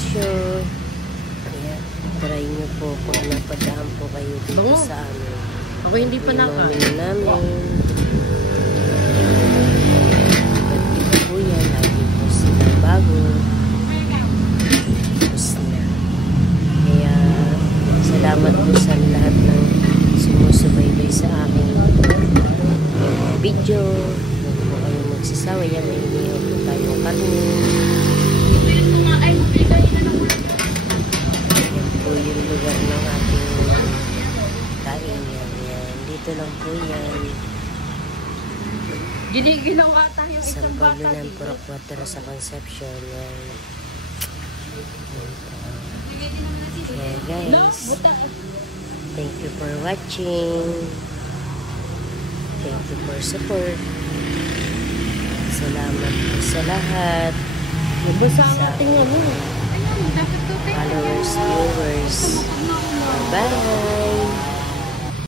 presyo. Kaya try nyo po kung napadaan po kayo dito sa amin. Ako hindi pa naka. Namin. Iba po yan. Lagi po sila bago. Tapos na. Kaya salamat po sa lahat ng sumusubaybay sa akin video. Huwag po kayong magsasawa. Yan, may inihaw po tayong karne. Yan po yung lugar ng ating tain. Yan. Dito lang po yan. Ginawa tayo San isang Pablo bata ng dito. Purok 4 sa Concepcion. Yan. Kaya guys, thank you for watching. Thank you for support. Salamat po sa lahat. Nabasa ang Sa ating ano. followers, viewers. Bye-bye.